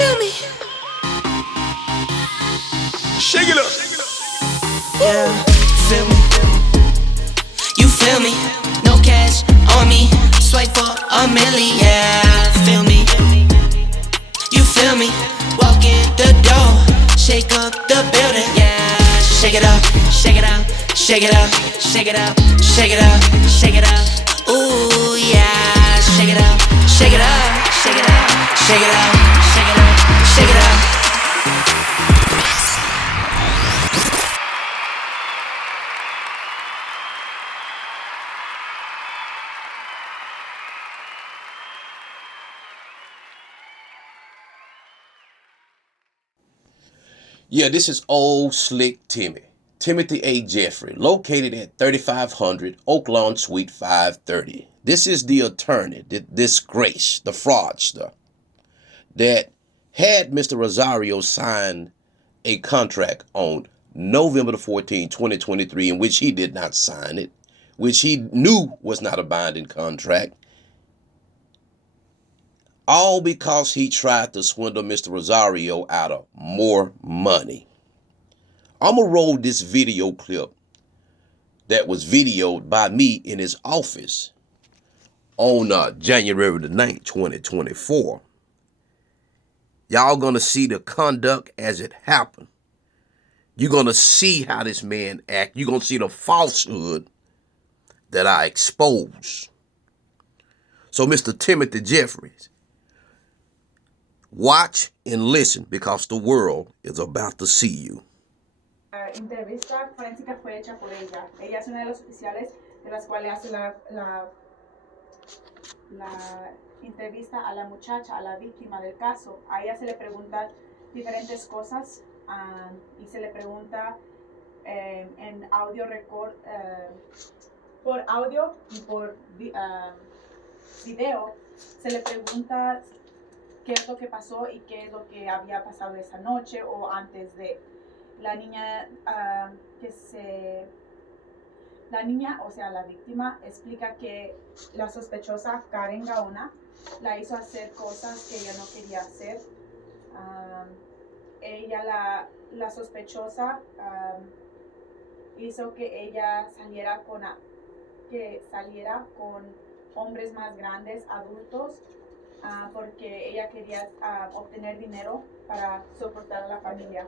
feel me? Shake it up. Yeah, feel me? You feel me? No cash on me, swipe for a milli, yeah, feel me? You feel me? Walk in the door, shake up the building, yeah. Shake it up, shake it up, shake it up, shake it up, shake it up, shake it up. Ooh yeah, shake it up, shake it up, shake it up, shake it up, shake it up, shake it up. Yeah, this is Old Slick Timmy. Timothy A. Jeffrey, located at 3500 Oak Lawn Suite 530. This is the attorney, the disgrace, the fraudster that had Mr. Rosario sign a contract on November the 14th, 2023, in which he did not sign it, which he knew was not a binding contract, all because he tried to swindle Mr. Rosario out of more money. I'm going to roll this video clip that was videoed by me in his office on January the 9th, 2024. Y'all going to see the conduct as it happened. You're going to see how this man act. You're going to see the falsehood that I expose. So, Mr. Timothy Jeffries, watch and listen because the world is about to see you. La entrevista forénsica fue hecha por ella. Ella es una de los oficiales de las cuales hace la entrevista a la muchacha, a la víctima del caso. A ella se le preguntan diferentes cosas y se le pregunta en audio record, por audio y por video. Se le pregunta qué es lo que pasó y qué es lo que había pasado esa noche o antes de. La niña o sea, la víctima explica que la sospechosa Karen Gaona la hizo hacer cosas que ella no quería hacer. La sospechosa hizo que ella saliera con hombres más grandes, adultos, porque ella quería obtener dinero para soportar a la familia.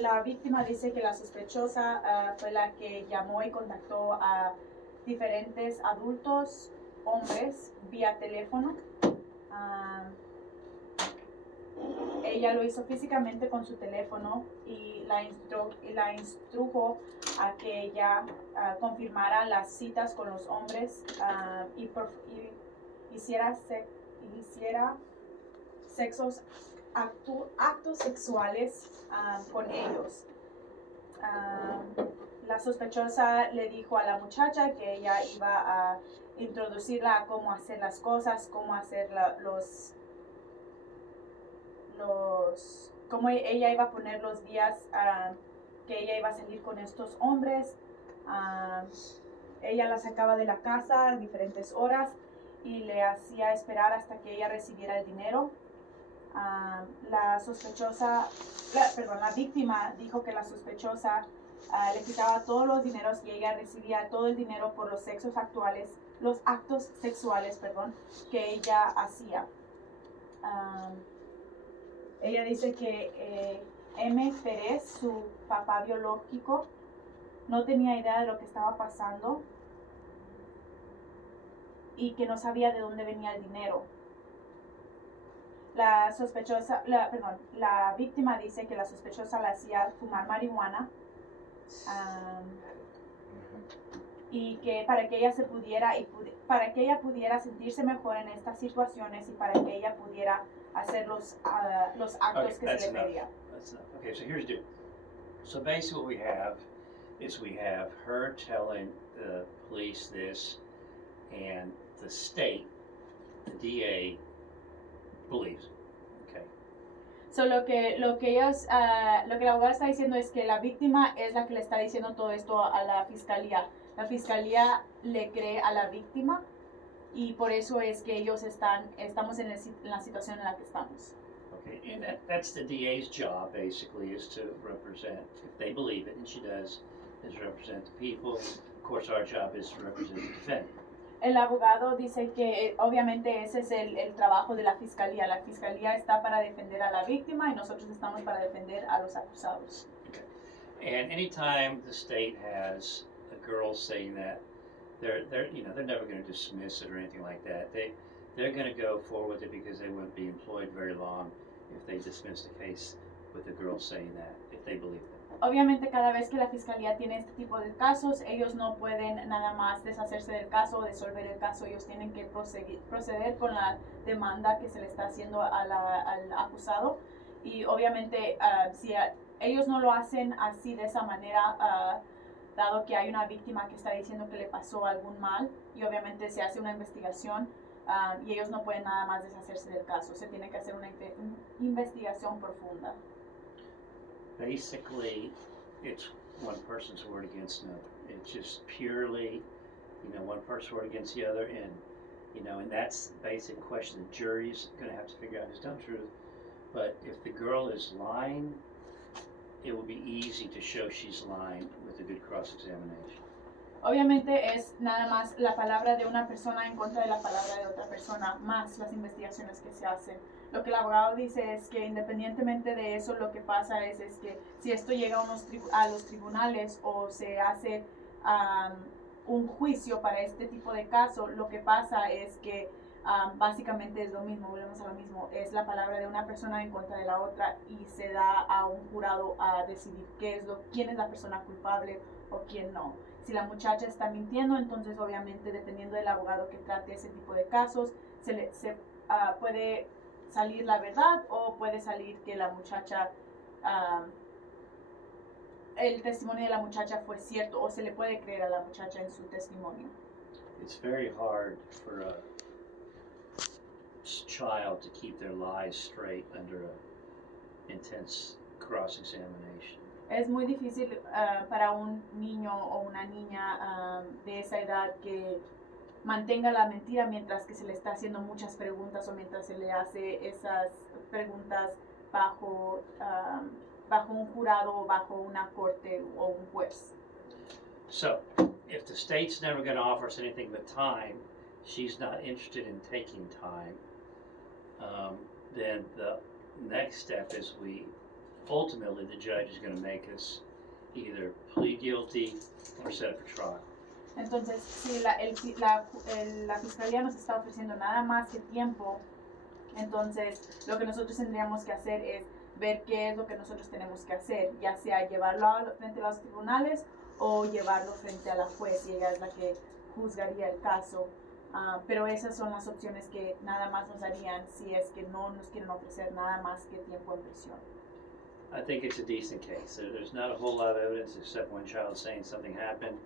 La víctima dice que la sospechosa fue la que llamó y contactó a diferentes adultos, hombres, vía teléfono. Ella lo hizo físicamente con su teléfono y la instrujo a que ella confirmara las citas con los hombres y hiciera actos sexuales con ellos. La sospechosa le dijo a la muchacha que ella iba a introducirla a cómo hacer las cosas, cómo hacer cómo ella iba a poner los días que ella iba a salir con estos hombres. Ella la sacaba de la casa a diferentes horas y le hacía esperar hasta que ella recibiera el dinero. La víctima dijo que la sospechosa le quitaba todos los dineros y ella recibía todo el dinero por los actos sexuales, que ella hacía. Ella dice que M. Pérez, su papá biológico, no tenía idea de lo que estaba pasando y que no sabía de dónde venía el dinero. La víctima dice que la sospechosa la hacía fumar marihuana y que para que ella pudiera sentirse mejor en estas situaciones y para que ella pudiera hacer los actos que se le pedía. Okay, so here's the deal. So basically what we have her telling the police this, and the state, the DA, believes. Okay. So lo que la abogada está diciendo es que la víctima es la que le está diciendo todo esto a la fiscalía. La fiscalía le cree a la víctima y por eso es que estamos en la situación en la que estamos. Okay, and that's the DA's job, basically, is to represent, if they believe it, and she does, is represent the people. Of course, our job is to represent the defendant. El abogado dice que obviamente ese es el trabajo de la fiscalía. La fiscalía está para defender a la víctima y nosotros estamos para defender a los acusados. Okay. And anytime the state has a girl saying that, they're never going to dismiss it or anything like that. They're going to go forward with it because they wouldn't be employed very long if they dismissed the case with the girl saying that, if they believe it. Obviamente cada vez que la fiscalía tiene este tipo de casos, ellos no pueden nada más deshacerse del caso o disolver el caso. Ellos tienen que proceder con la demanda que se le está haciendo al acusado. Y obviamente si ellos no lo hacen así de esa manera, dado que hay una víctima que está diciendo que le pasó algún mal, y obviamente se hace una investigación, y ellos no pueden nada más deshacerse del caso. Se tiene que hacer una investigación profunda. Basically, it's one person's word against another. It's just purely, one person's word against the other, and that's the basic question. The jury's going to have to figure out who's telling the truth. But if the girl is lying, it will be easy to show she's lying with a good cross-examination. Obviamente es nada más la palabra de una persona en contra de la palabra de otra persona, más las investigaciones que se hacen. Lo que el abogado dice es que independientemente de eso, lo que pasa es que si esto llega a los tribunales o se hace un juicio para este tipo de caso, lo que pasa es que básicamente es lo mismo, volvemos a lo mismo, es la palabra de una persona en contra de la otra y se da a un jurado a decidir quién es la persona culpable o quién no. Si la muchacha está mintiendo, entonces obviamente dependiendo del abogado que trate ese tipo de casos, puede salir la verdad o puede salir que la muchacha, el testimonio de la muchacha fue cierto o se le puede creer a la muchacha en su testimonio. It's very hard for a child to keep their lies straight under a intense cross-examination. Es muy difícil para un niño o una niña de esa edad que mantenga la mentira mientras que se le está haciendo muchas preguntas o mientras se le hace esas preguntas bajo un jurado o bajo una corte o un juez. So, if the state's never going to offer us anything but time, she's not interested in taking time, then the next step is ultimately the judge is going to make us either plead guilty or set up for trial. Entonces, si la fiscalía nos está ofreciendo nada más que tiempo, entonces lo que nosotros tendríamos que hacer es ver qué es lo que nosotros tenemos que hacer, ya sea llevarlo frente a los tribunales o llevarlo frente a la juez, y ella es la que juzgaría el caso. Pero esas son las opciones que nada más nos darían si es que no nos quieren ofrecer nada más que tiempo en prisión. I think it's a decent case. There's not a whole lot of evidence except one child saying something happened,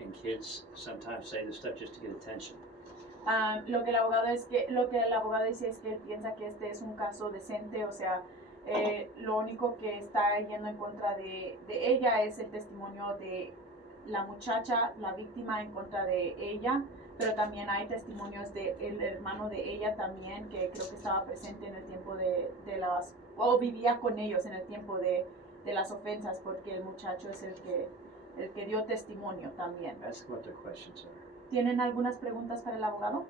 and kids sometimes say this stuff just to get attention. Lo que el abogado dice es que él piensa que este es un caso decente, o sea, lo único que está yendo en contra de ella es el testimonio de la muchacha, la víctima, en contra de ella, pero también hay testimonios del hermano de ella también, que creo que estaba presente en el tiempo o vivía con ellos en el tiempo de las ofensas, porque el muchacho es el que dio testimonio también. Ask what their questions are. ¿Tienen algunas preguntas para el abogado?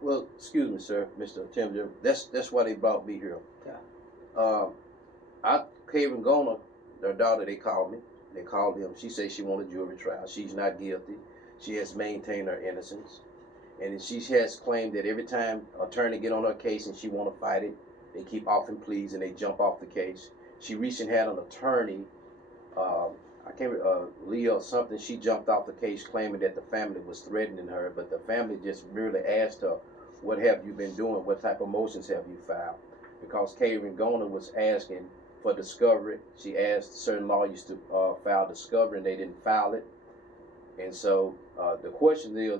Well, excuse me, sir, Mr. Tim. That's why they brought me here. Yeah. Karen Gona, their daughter, they called me. They called him. She said she wanted jury trial. She's not guilty. She has maintained her innocence. And she has claimed that every time an attorney get on her case and she want to fight it, they keep offering pleas and they jump off the case. She recently had an attorney, Leah or something, she jumped off the case claiming that the family was threatening her, but the family just merely asked her, what have you been doing? What type of motions have you filed? Because Karen Gona was asking for discovery. She asked certain lawyers to file discovery and they didn't file it. And so the question is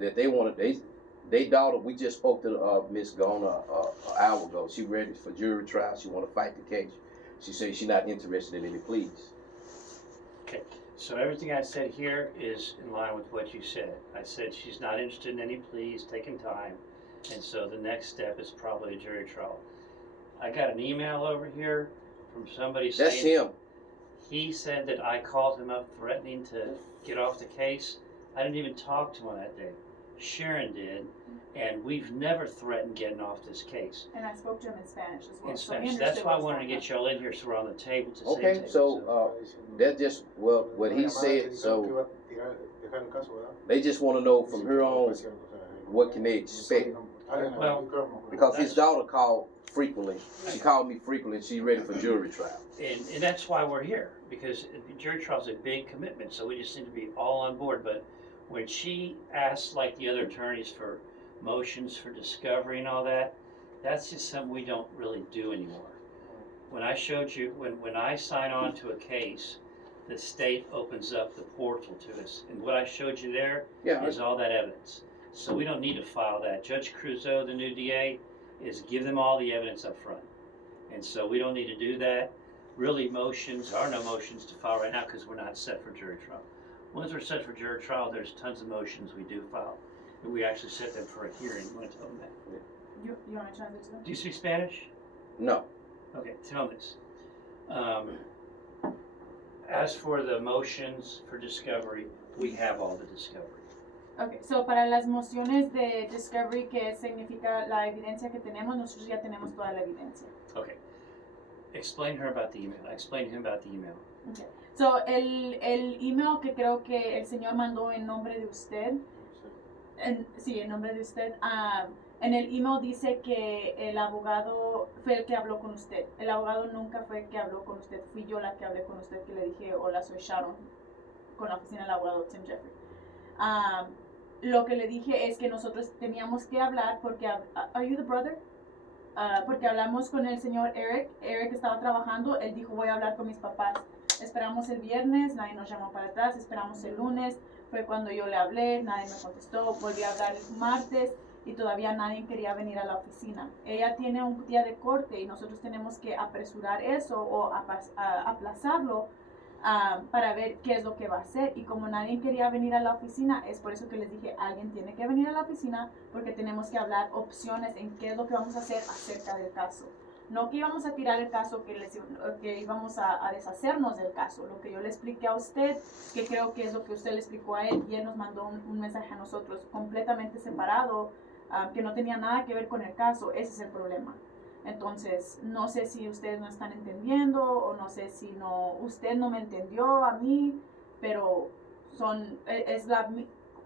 that they daughter, we just spoke to Miss Gona an hour ago. She ready for jury trial. She want to fight the case. She says she's not interested in any pleas. Okay. So everything I said here is in line with what you said. I said she's not interested in any pleas, taking time, and so the next step is probably a jury trial. I got an email over here from somebody saying That's him. he said that I called him up threatening to get off the case. I didn't even talk to him that day. Sharon did, and we've never threatened getting off this case. And I spoke to him in Spanish as well. In So he Spanish. understood That's why I what's wanted to going get y'all in here so we're on the table to Okay, say so that's just what he said. So they just want to know from here on what can they expect. Well, Because his daughter called frequently. She called me frequently. She's ready for jury trial. and that's why we're here, because jury trial is a big commitment, so we just need to be all on board. But when she asks, like the other attorneys, for motions for discovery and all that, that's just something we don't really do anymore. When I showed you, when I sign on to a case, the state opens up the portal to us, and what I showed you there is all that evidence. So we don't need to file that. Judge Crusoe, the new DA, is give them all the evidence up front. And so we don't need to do that. Really, motions, there are no motions to file right now because we're not set for jury trial. Once we're set for jury trial, there's tons of motions we do file. And we actually set them for a hearing. You want to tell them that? You want to translate to them? Do you speak Spanish? No. Okay, tell them this. As for the motions for discovery, we have all the discovery. Okay, so para las mociones de discovery, que significa la evidencia que tenemos, nosotros ya tenemos toda la evidencia. Okay. Explain her about the email. Explain him about the email. Okay. So el email que creo que el señor mandó en nombre de usted, sí, en nombre de usted, en el email dice que el abogado fue el que habló con usted. El abogado nunca fue el que habló con usted, fui yo la que hablé con usted, que le dije, hola, soy Sharon, con la oficina del abogado Tim Jeffrey. Lo que le dije es que nosotros teníamos que hablar porque, are you the brother? Porque hablamos con el señor Eric. Eric estaba trabajando, él dijo, voy a hablar con mis papás. Esperamos el viernes, nadie nos llamó para atrás, esperamos el lunes, fue cuando yo le hablé, nadie me contestó, volví a hablar el martes y todavía nadie quería venir a la oficina. Ella tiene un día de corte y nosotros tenemos que apresurar eso o aplazarlo para ver qué es lo que va a hacer. Y como nadie quería venir a la oficina, es por eso que les dije, alguien tiene que venir a la oficina porque tenemos que hablar opciones en qué es lo que vamos a hacer acerca del caso. No que íbamos a tirar el caso, que íbamos a deshacernos del caso. Lo que yo le expliqué a usted, que creo que es lo que usted le explicó a él, y él nos mandó un mensaje a nosotros completamente separado, que no tenía nada que ver con el caso. Ese es el problema. Entonces, no sé si ustedes no están entendiendo o no sé si usted no me entendió a mí, pero es la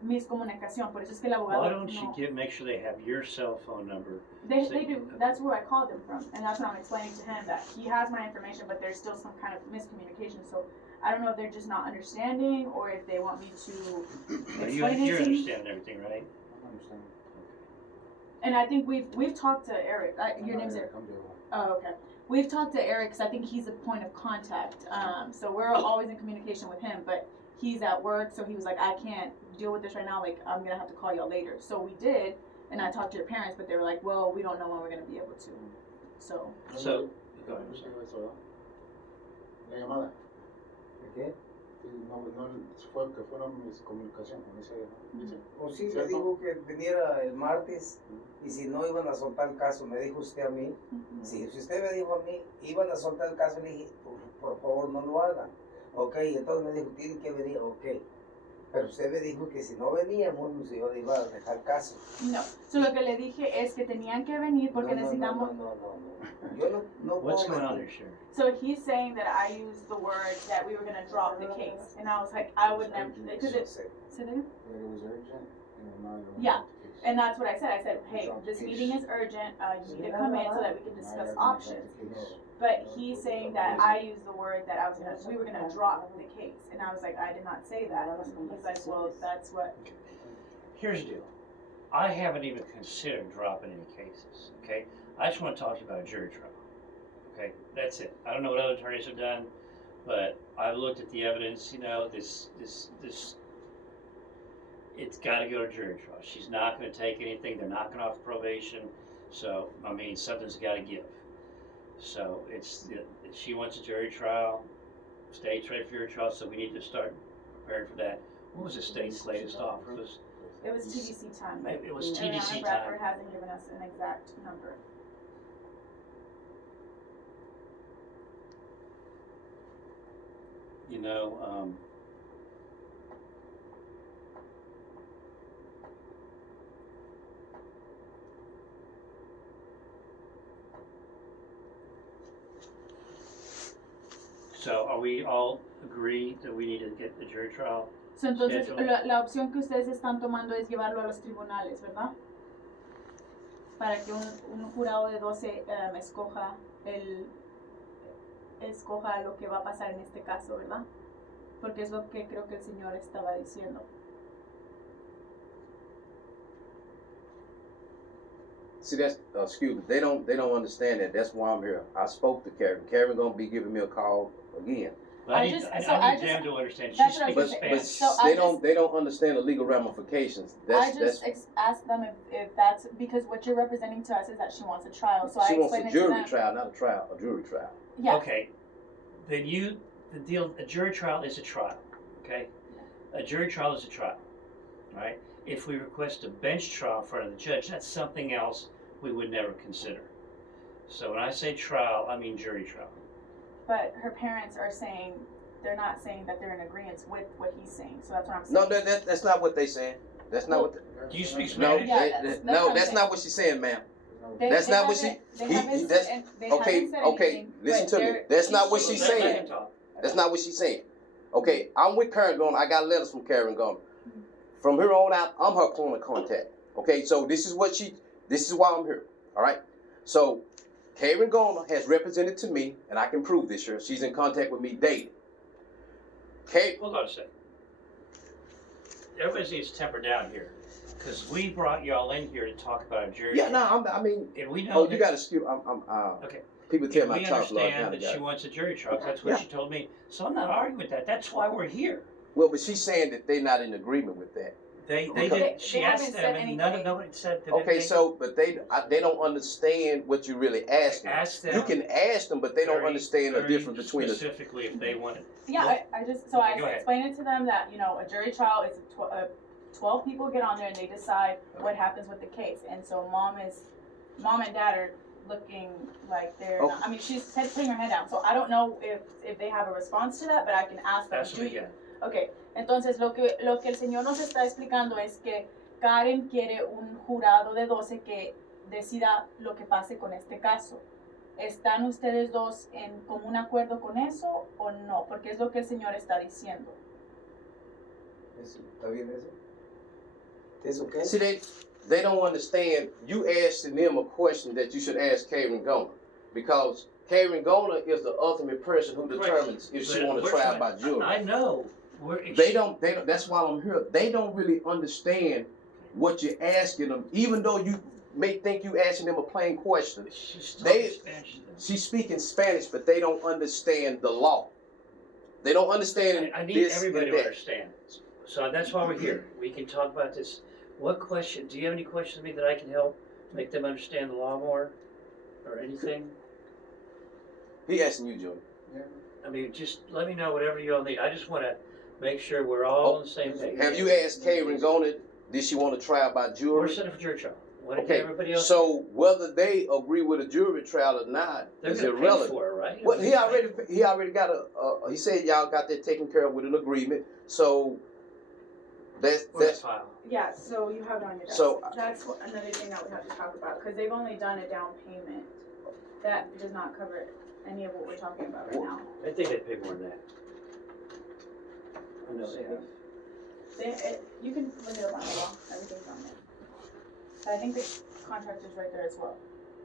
miscomunicación. Por eso es que el abogado Why don't you make sure they have your cell phone number? They do. That's where I called him from, and that's what I'm explaining to him, that he has my information, but there's still some kind of miscommunication. So I don't know if they're just not understanding or if they want me to explain You it to me. understand everything, right? I understand. And I think we've talked to Eric. Your name's Eric. Oh, okay. We've talked to Eric because I think he's a point of contact. So we're always in communication with him, but he's at work, so he was like, I can't deal with this right now. Like, I'm gonna have to call y'all later. So we did, and I talked to your parents, but they were like, well, we don't know when we're gonna be able to. So. Go ahead. La llamada. ¿De qué? No, fue una miscomunicación con ese. Pues sí, me dijo que viniera el martes y si no iban a soltar el caso, me dijo usted a mí. Si usted me dijo a mí, iban a soltar el caso, le dije, por favor no lo hagan. Ok, entonces me dijo, tienen que venir, ok. Pero usted me dijo que si no veníamos, yo iba a dejar caso. No, so lo que le dije es que tenían que venir porque necesitamos. No. Yo no What's puedo going on venir. there, Sharon? So he's saying that I used the word that we were gonna drop the case, and I was like, I would never, because it. Say that again? That it was urgent and not Yeah. And that's what I said. I said, hey, this meeting is urgent. You need to come in so that we can discuss options. But he's saying that I used the word that we were gonna drop the case, and I was like, I did not say that. He's like, well, that's what. Here's the deal. I haven't even considered dropping any cases, okay? I just want to talk to you about a jury trial, okay? That's it. I don't know what other attorneys have done, but I've looked at the evidence, this, it's got to go to jury trial. She's not going to take anything. They're knocking off probation. So, I mean, something's got to give. So, she wants a jury trial. State's ready for your trial, so we need to start preparing for that. What was the state's latest offer? It was TDC time. Maybe it was And TDC Bradford time. hasn't given us an exact number. You know, so are we all agreed that we need to get the jury trial? So, entonces, Schedule. la opción que ustedes están tomando es llevarlo a los tribunales, ¿verdad? Para que un jurado de 12 escoja lo que va a pasar en este caso, ¿verdad? Porque es lo que creo que el señor estaba diciendo. See, that's excuse me. They don't understand that. That's why I'm here. I spoke to Karen. Karen gonna be giving me a call again. But I need them to understand. She speaks But Spanish. So they don't understand the legal ramifications. I just asked them if that's because what you're representing to us is that she wants a trial. So she I wants explained a it to jury them. trial, not a trial, a jury trial. Yeah. Okay. Then a jury trial is a trial. Okay? A jury trial is a trial. Right? If we request a bench trial in front of the judge, that's something else we would never consider. So when I say trial, I mean jury trial. But her parents are saying they're not saying that they're in agreement with what he's saying. So that's what I'm saying. No, that's not what they saying. That's not what. Do you speak No, Spanish? Yeah, that's not what she's saying, ma'am. That's They not what she. haven't That's said okay. anything, Okay, listen but to me. they're- That's not what he's she's Let saying. him talk. That's not what she's saying. Okay, I'm with Karen Garner. I got letters from Karen Garner. From here on out, I'm her point of contact. Okay, so this is why I'm here. All right. So Karen Garner has represented to me, and I can prove this here. She's in contact with me daily. Hold on a second. Everybody needs to temper down here. Because we brought y'all in here to talk about a jury Yeah, trial. no, I mean, And we know oh, you that- got to excuse. Okay. People tell And my we talk a lot of understand time. that she wants a jury trial. That's what Yeah. she told me. So I'm not arguing with that. That's why we're here. Well, but she's saying that they're not in agreement with that. They Okay. did. She They asked haven't them, said and anything. nobody said that. Okay, so but they don't understand what you really ask them. Ask them. You can ask them, but they don't very- understand the very difference between us. specifically if they want it. Yeah, Well, I just go I ahead. explained it to them that a jury trial is 12 people get on there and they decide what happens with the case, and so mom and dad are looking like they're. Okay. Not, I mean, she's putting her head down, so I don't know if they have a response to that, but I can ask them. That's what we get. Okay, entonces lo que el señor nos está explicando es que Karen quiere un jurado de 12 que decida lo que pase con este caso. ¿Están ustedes dos en común acuerdo con eso o no? Porque es lo que el señor está diciendo. ¿Está bien eso? ¿Eso qué? See, they don't understand. You asking them a question that you should ask Karen Garner, because Karen Garner is the ultimate person who determines if she But want to we're try trying- by jury. I know. They don't. That's why I'm here. They don't really understand what you're asking them, even though you may think you asking them a plain question. She's They- talking Spanish. She's speaking Spanish, but they don't understand the law. They don't understand I need this everybody and to that. understand. So that's why we're here. We can talk about this. What question? Do you have any questions of me that I can help make them understand the law more, or anything? He asking you, Joey. I mean, just let me know whatever you all need. I just want to make sure we're all on the same page. Have you asked Karen Garner, did she want to try by We're jury? set up for jury trial. What did Okay, everybody else? so whether they agree with a jury trial or not They're is gonna pay irrelevant. for it, right? Well, he already got he said y'all got that taken care of with an agreement. So Where's that's the file? Yeah, so you have it on your desk. So- that's another thing that we have to talk about because they've only done a down payment. That does not cover any of what we're talking about right now. I think they pay more than that. I know they have. You can look it up on the law. Everything's on there. But I think the contract is right there as well.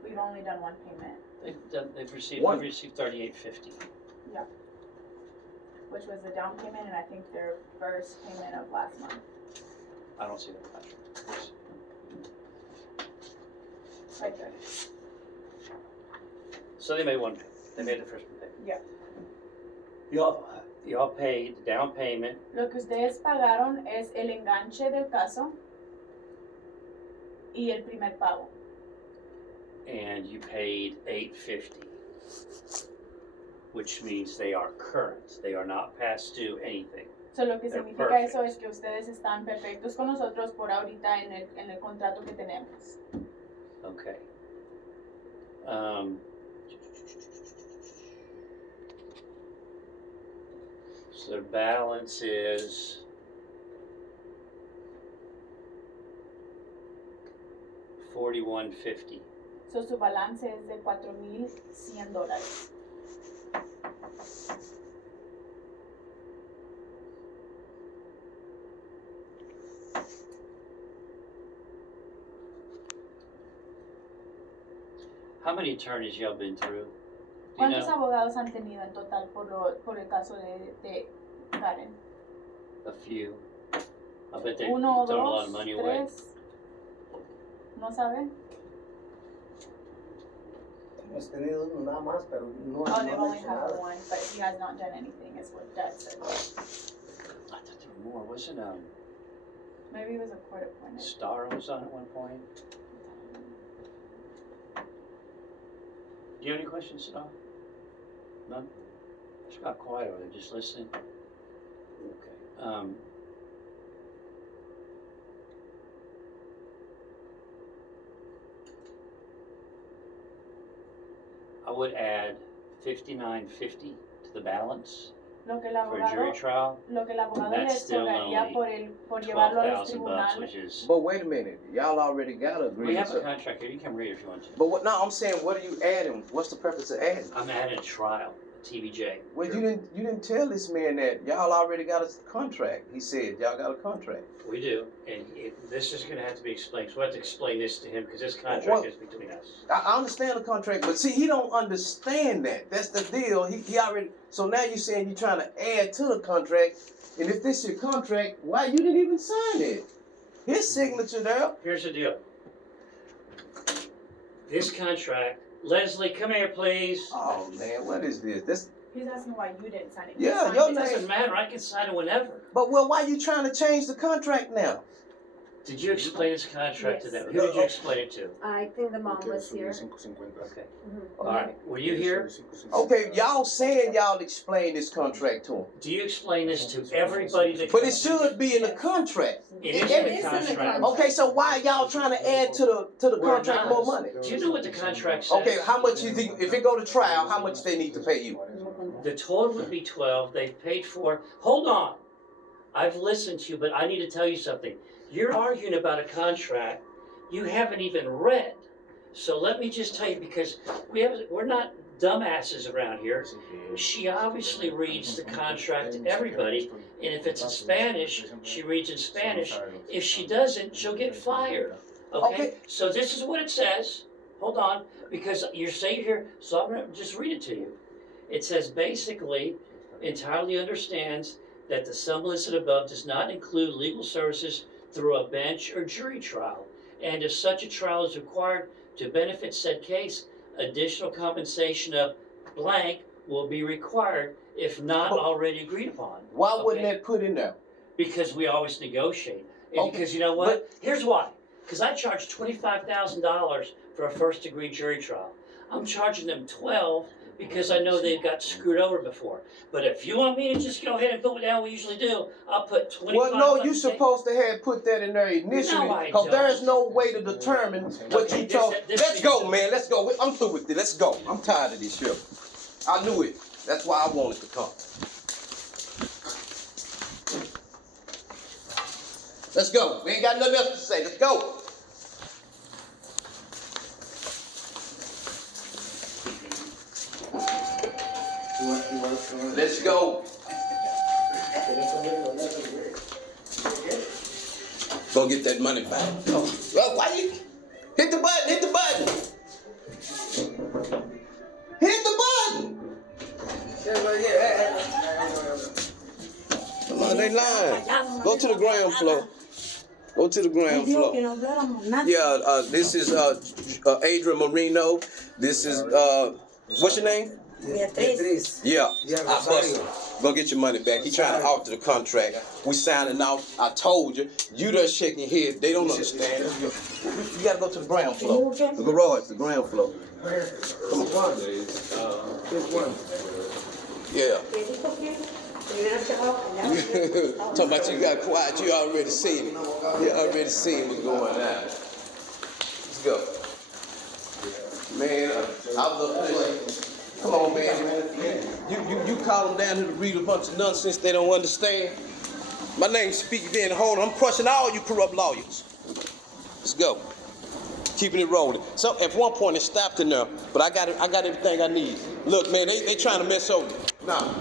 We've only done one payment, They've received. One. They've received $38.50. which was the down payment, and I think their first payment of last month. I don't see that contract. Right there. So they made one payment. They made the first payment. Yeah. Y'all paid the down payment. Lo que ustedes pagaron es el enganche del caso y el primer pago. And you paid $850. which means they are current. They are not past due anything. So, lo que They're significa perfect. eso es que ustedes están perfectos con nosotros por ahorita en el contrato que tenemos. Okay. So their balance is $4,150. So, su balance es de $4,100. How many attorneys y'all been through? Do you ¿Cuántos know? abogados han tenido en total por el caso de Karen? A few. I bet they've Uno, thrown a lot dos, of money away. tres. ¿No saben? Hemos tenido uno nada más, pero no, Oh, they've no only han hecho had nada. one, but he has not done anything, is what Dad said. I thought there were more. Wasn't Maybe he was a court appointed. Star was on at one point? Do you have any questions at all? None? Just got quiet over there, just listening. Okay. I would add $59.50 to the balance Lo que el for a jury abogado, trial. lo que el abogado That's les still cobraría only por llevarlo a los $12,000, tribunales. which is. But wait a minute, y'all already got an We have agreement. a contract here. You can read it if you want to. But what? No, I'm saying, what are you adding? What's the purpose of adding? I'm adding a trial, TVJ. Well, you didn't tell this man that y'all already got a contract. He said y'all got a contract. We do, and this is going to have to be explained. So we have to explain this to him because this contract Well, is between us. I understand the contract, but see, he don't understand that. That's the deal. He already. So now you're saying you're trying to add to the contract, and if this is your contract, why you didn't even sign it? His signature there. Here's the deal. This contract, Leslie, come here, please. Oh man, what is this? This. He's asking why you didn't sign it. Yeah, You your signed It it. name- doesn't matter. I can sign it whenever. But well, why you trying to change the contract now? Did you explain this contract to Yes. them? Who did you explain it to? I think the mom was here. Okay. Mhm. All right. Were you here? Okay, y'all saying y'all explain this contract to him, Do you explain this to everybody that but it comes should be in the contract. It is It in is the in the contract. contract. Okay, so why y'all trying to add to the We're contract not. more money? Do you know what the contract says? Okay, how much you think if it go to trial? How much they need to pay you? The total would be 12. They've paid for. Hold on. I've listened to you, but I need to tell you something. You're arguing about a contract you haven't even read. So let me just tell you, because we're not dumbasses around here. She obviously reads the contract to everybody, and if it's in Spanish, she reads in Spanish. If she doesn't, she'll get fired. Okay? Okay. So this is what it says. Hold on, because you're saying here, so I'm going to just read it to you. It says basically, entirely understands that the sum listed above does not include legal services through a bench or jury trial. And if such a trial is required to benefit said case, additional compensation of blank will be required if not already agreed upon. Why wouldn't Okay? that put in there? Because we always negotiate. And Okay, because you know what? Here's why. Because I charge $25,000 for a first degree jury trial. I'm charging them 12 because I know they've got screwed over before. But if you want me to just go ahead and put it down, we usually do, I'll put 25. Well, no, you supposed to have put that in there initially, No, I because there is don't. no way to determine what Okay, you told. this- Let's go, man. Let's go. I'm through with it. Let's go. I'm tired of this shit. I knew it. That's why I wanted to come. Let's go. We ain't got nothing else to say. Let's go. Let's go. Go get that money back. Oh, well, why you hit the button? Hit the button. Hit the button. Come on, they lying. Go to the ground floor. Go to the ground floor. Yeah, this is Adrian Marino. This is what's your name? Beatriz. Yeah, Yeah, I Rosario. busted. Go get your money back. He trying to alter the contract. We signing off. I told you. You done shaking your head. They don't understand. You gotta go to the ground floor. The garage, the ground floor. Come on. Which one? Yeah. Talking about you got quiet, you already seen it. You already seen what's going on. Let's go. Man, I love this. Come on, man. You call them down here to read a bunch of nonsense they don't understand. My name's Speaky Van Hold. I'm crushing all you corrupt lawyers. Let's go. Keeping it rolling. So at one point it stopped in there, but I got everything I need. Look, man, they trying to mess over. Nah.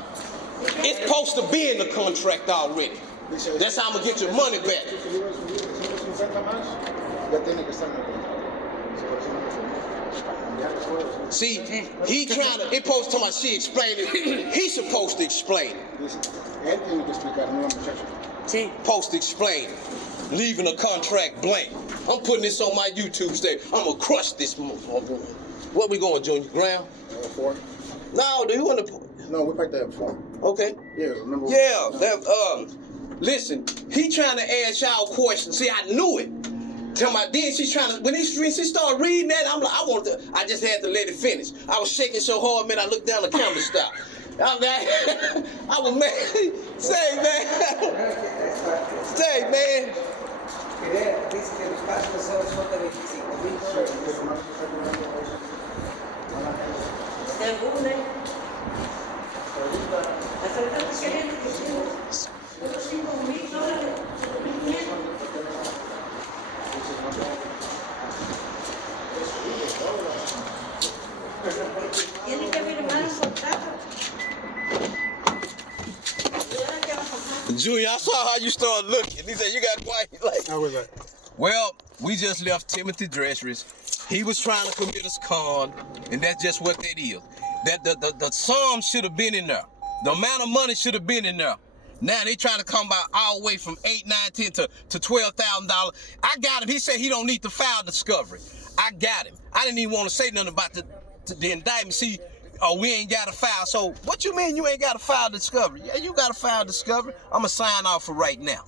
It's supposed to be in the contract already. That's how I'm gonna get your money back. See, he trying to, it supposed to tell my she explain it. He's supposed to explain it. See, supposed to explain it. Leaving a contract blank. I'm putting this on my YouTube stage. I'm gonna crush this motherfucker. What we going, Junior? Ground? 4. No, do you want to? No, we picked that 4. Okay. Yeah, remember? Yeah, listen, he trying to ask y'all questions. See, I knew it. Tell my then she's trying to, when she started reading that, I'm like, I just had to let it finish. I was shaking so hard, man, I looked down, the camera stopped. I'm like, I was mad. Say, man. Junior, I saw how you started looking. He said, you got quiet. Like, How was that? well, we just left Timothy Dressers. He was trying to commit us con, and that's just what that is. That the sum should have been in there. The amount of money should have been in there. Now they trying to come by all the way from $8, $9, $10 to $12,000. I got him. He said he don't need to file discovery. I got him. I didn't even want to say nothing about the indictment. See, we ain't got to file. So what you mean you ain't got to file discovery? Yeah, you got to file discovery. I'm going to sign off for right now.